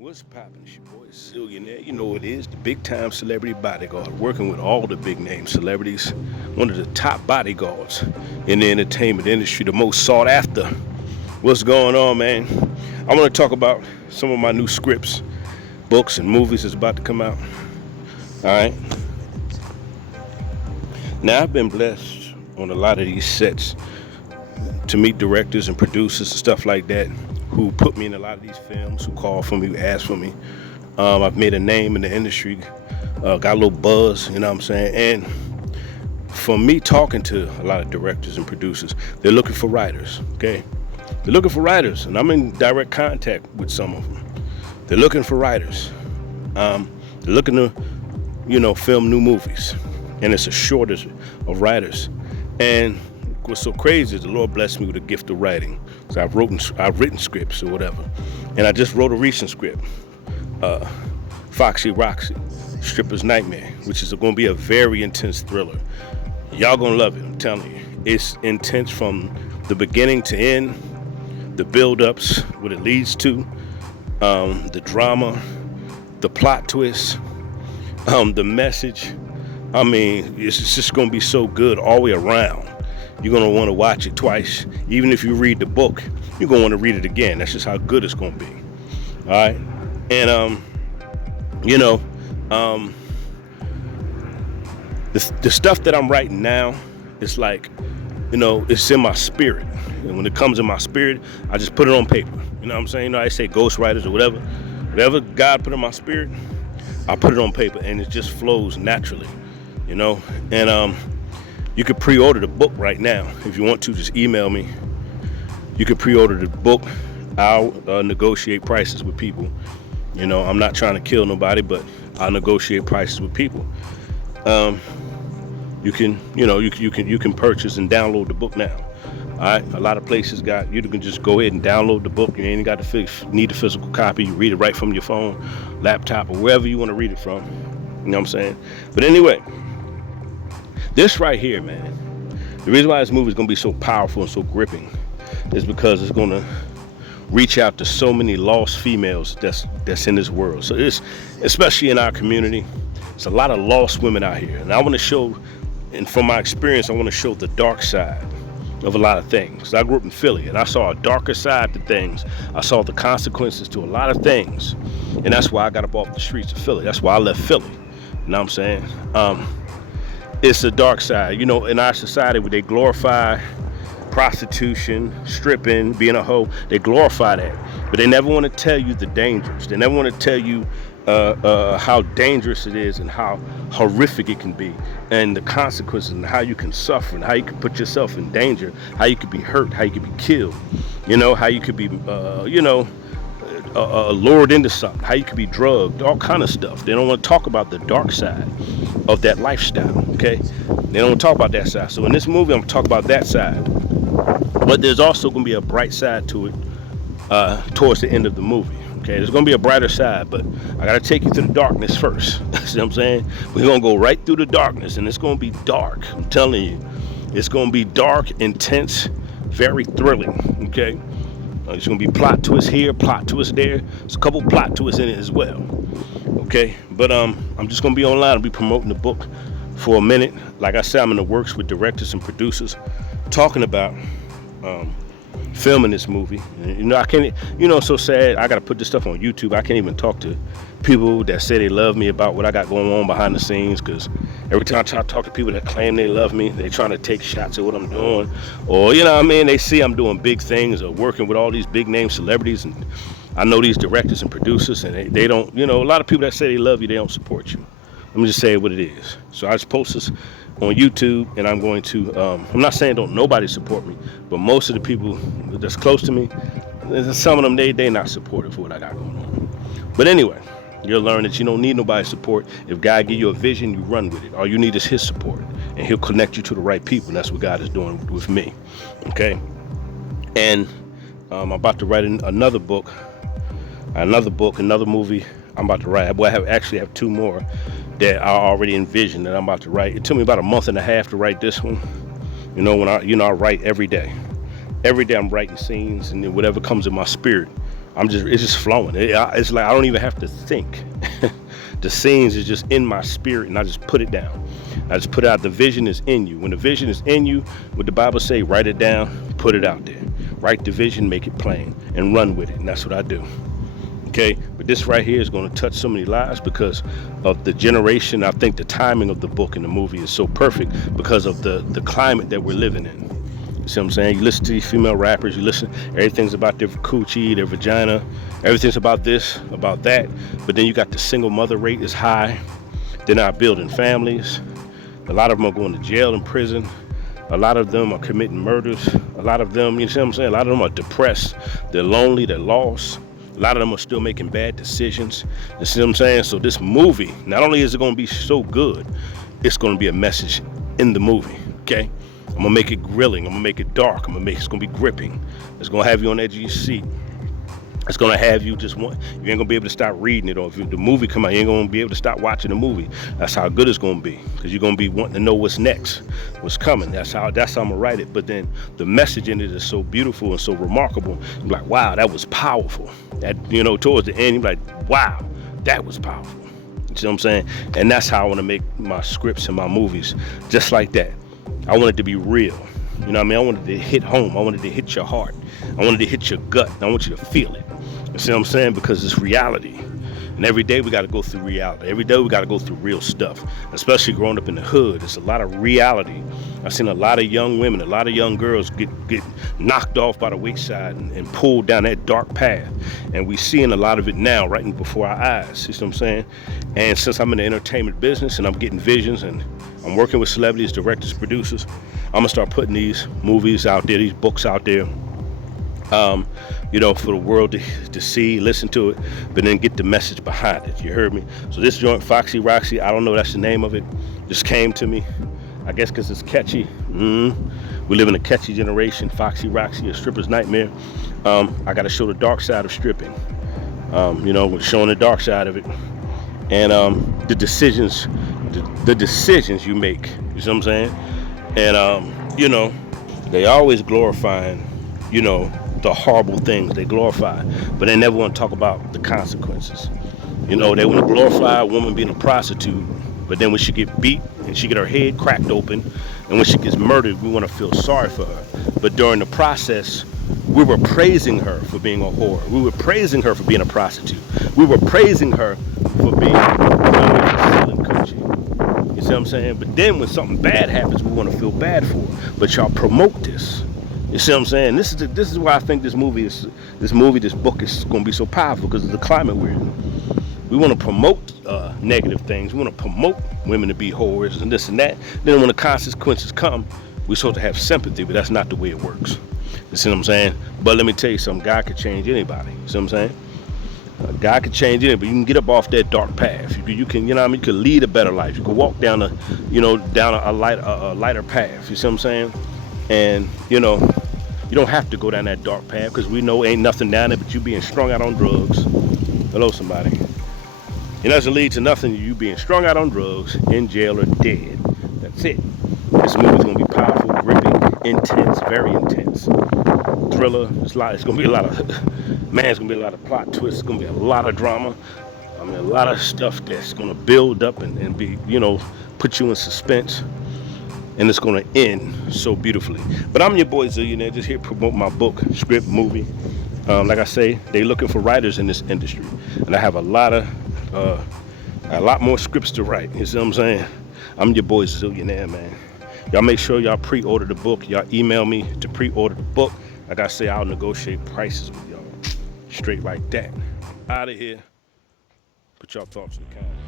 What's poppin'? It's your boy Zillionaire. You know what it is, the big time celebrity bodyguard, working with all the big name celebrities. One of the top bodyguards in the entertainment industry, the most sought after. What's going on, man? I want to talk about some of my new scripts, books, and movies that's about to come out. All right. Now, I've been blessed on a lot of these sets to meet directors and producers and stuff like that who put me in a lot of these films, who call for me, who ask for me. I've made a name in the industry, got a little buzz, you know what I'm saying? And for me talking to a lot of directors and producers, they're looking for writers, okay? They're looking for writers, and I'm in direct contact with some of them. They're looking for writers. They're looking to, film new movies, and it's a shortage of writers. And what's so crazy is the Lord blessed me with a gift of writing. So I've written scripts or whatever, and I just wrote a recent script, Foxy, Roxy, Stripper's Nightmare, which is going to be a very intense thriller. Y'all gonna love it, I'm telling you. It's intense from the beginning to end, the build-ups, what it leads to, the drama, the plot twist, the message. I mean, it's just gonna be so good all the way around. You're going to want to watch it twice. Even if you read the book, you're going to want to read it again. That's just how good it's going to be. All right? And, the stuff that I'm writing now, it's like, it's in my spirit. And when it comes in my spirit, I just put it on paper. You know what I'm saying? I say ghostwriters or whatever. Whatever God put in my spirit, I put it on paper. And it just flows naturally, And, you could pre-order the book right now. If you want to, just email me. You could pre-order the book. I'll negotiate prices with people. I'm not trying to kill nobody, but I'll negotiate prices with people. You can purchase and download the book now. All right. A lot of places you can just go ahead and download the book. You ain't got to need a physical copy. You read it right from your phone, laptop, or wherever you want to read it from. You know what I'm saying? But anyway. This right here, man, the reason why this movie is going to be so powerful and so gripping is because it's going to reach out to so many lost females that's in this world. So it's, especially in our community, it's a lot of lost women out here. And I want to show, and from my experience, I want to show the dark side of a lot of things. I grew up in Philly, and I saw a darker side to things. I saw the consequences to a lot of things. And that's why I got up off the streets of Philly. That's why I left Philly. You know what I'm saying? It's the dark side. In our society where they glorify prostitution, stripping, being a hoe, they glorify that. But they never want to tell you the dangers. They never want to tell you how dangerous it is and how horrific it can be, and the consequences, and how you can suffer, and how you can put yourself in danger, how you could be hurt, how you could be killed, how you could be, lured into something, how you could be drugged, all kind of stuff. They don't want to talk about the dark side of that lifestyle, okay? They don't want to talk about that side. So in this movie, I'm going to talk about that side. But there's also going to be a bright side to it towards the end of the movie, okay? There's going to be a brighter side, but I got to take you to the darkness first. See what I'm saying? We're going to go right through the darkness, and it's going to be dark. I'm telling you. It's going to be dark, intense, very thrilling, okay? There's going to be plot twist here, plot twist there. There's a couple plot twists in it as well. Okay, but I'm just going to be online. I'll be promoting the book for a minute. Like I said, I'm in the works with directors and producers talking about filming this movie. And, I can't, it's so sad. I got to put this stuff on YouTube. I can't even talk to people that say they love me about what I got going on behind the scenes, because every time I try to talk to people that claim they love me, they trying to take shots at what I'm doing, or they see I'm doing big things or working with all these big name celebrities, and I know these directors and producers, and they don't, a lot of people that say they love you, they don't support you. Let me just say what it is. So I just post this on YouTube, and I'm going to, I'm not saying don't nobody support me, but most of the people that's close to me, some of them, they not supportive for what I got going on. But anyway, you'll learn that you don't need nobody's support. If God give you a vision, you run with it. All you need is his support, and he'll connect you to the right people. And that's what God is doing with me. Okay. And I'm about to write another book, another movie. I'm about to write. Well, I actually have two more that I already envisioned that I'm about to write. It took me about a month and a half to write this one. When I write every day. Every day I'm writing scenes, and then whatever comes in my spirit, It's just flowing. It's like I don't even have to think. The scenes is just in my spirit, and I just put it down. I just put it out. The vision is in you. When the vision is in you, what the Bible say, write it down, put it out there. Write the vision, make it plain, and run with it. And that's what I do. Okay, but this right here is going to touch so many lives because of the generation. I think the timing of the book and the movie is so perfect because of the climate that we're living in. You see what I'm saying? You listen to these female rappers, you listen, everything's about their coochie, their vagina, everything's about this, about that. But then you got the single mother rate is high. They're not building families. A lot of them are going to jail and prison. A lot of them are committing murders. A lot of them, you see what I'm saying? A lot of them are depressed. They're lonely, they're lost. A lot of them are still making bad decisions. You see what I'm saying? So this movie, not only is it going to be so good, it's going to be a message in the movie, okay? I'm going to make it grilling. I'm going to make it dark. It's going to be gripping. It's going to have you on the edge of your seat. It's going to have you you ain't going to be able to stop reading it, or if the movie come out, you ain't going to be able to stop watching the movie. That's how good it's going to be, because you're going to be wanting to know what's next, what's coming. That's how I'm going to write it. But then the message in it is so beautiful and so remarkable. You're like, wow, that was powerful. That, towards the end, you're like, wow, that was powerful. You see what I'm saying? And that's how I want to make my scripts and my movies, just like that. I want it to be real. You know what I mean? I wanted to hit home. I wanted to hit your heart. I wanted to hit your gut. I want you to feel it. You see what I'm saying? Because it's reality. And every day we got to go through reality. Every day we got to go through real stuff. Especially growing up in the hood, it's a lot of reality. I've seen a lot of young women, a lot of young girls get knocked off by the wayside and pulled down that dark path. And we seeing a lot of it now, right before our eyes. You see what I'm saying? And since I'm in the entertainment business and I'm getting visions and I'm working with celebrities, directors, producers, I'm going to start putting these movies out there, these books out there, for the world to see, listen to it, but then get the message behind it. You heard me? So this joint, Foxy, Roxy, I don't know, that's the name of it, just came to me. I guess because it's catchy. We live in a catchy generation. Foxy, Roxy, a stripper's nightmare. I got to show the dark side of stripping. We're showing the dark side of it. And the decisions you make. You see what I'm saying? And, they always glorifying, the horrible things they glorify, but they never want to talk about the consequences. They want to glorify a woman being a prostitute, but then when she get beat and she get her head cracked open, and when she gets murdered, we want to feel sorry for her. But during the process, we were praising her for being a whore. We were praising her for being a prostitute. We were praising her for being selling coochie. You see what I'm saying? But then when something bad happens, we want to feel bad for her. But y'all promote this. You see what I'm saying? This is why I think this book is going to be so powerful, because of the climate we're in. We want to promote negative things. We want to promote women to be whores and this and that. Then when the consequences come, we're supposed to have sympathy, but that's not the way it works. You see what I'm saying? But let me tell you something. God could change anybody. You see what I'm saying? God could change anybody. You can get up off that dark path. You can, you could lead a better life. You can walk down a lighter path. You see what I'm saying? And, you don't have to go down that dark path, because we know ain't nothing down there but you being strung out on drugs. Hello, somebody. It doesn't lead to nothing, you being strung out on drugs, in jail, or dead. That's it. This movie's going to be powerful, gripping, intense, very intense. Thriller. It's going to be a lot of, it's going to be a lot of plot twists. It's going to be a lot of drama. A lot of stuff that's going to build up and be, put you in suspense. And it's going to end so beautifully. But I'm your boy Zillionaire, just here to promote my book, script, movie. Like I say, they looking for writers in this industry, and I have a lot more scripts to write. You see what I'm saying? I'm your boy Zillionaire, man. Y'all make sure y'all pre-order the book. Y'all email me to pre-order the book. Like I say, I'll negotiate prices with y'all, straight like that. Out of here. Put y'all thoughts in the comments.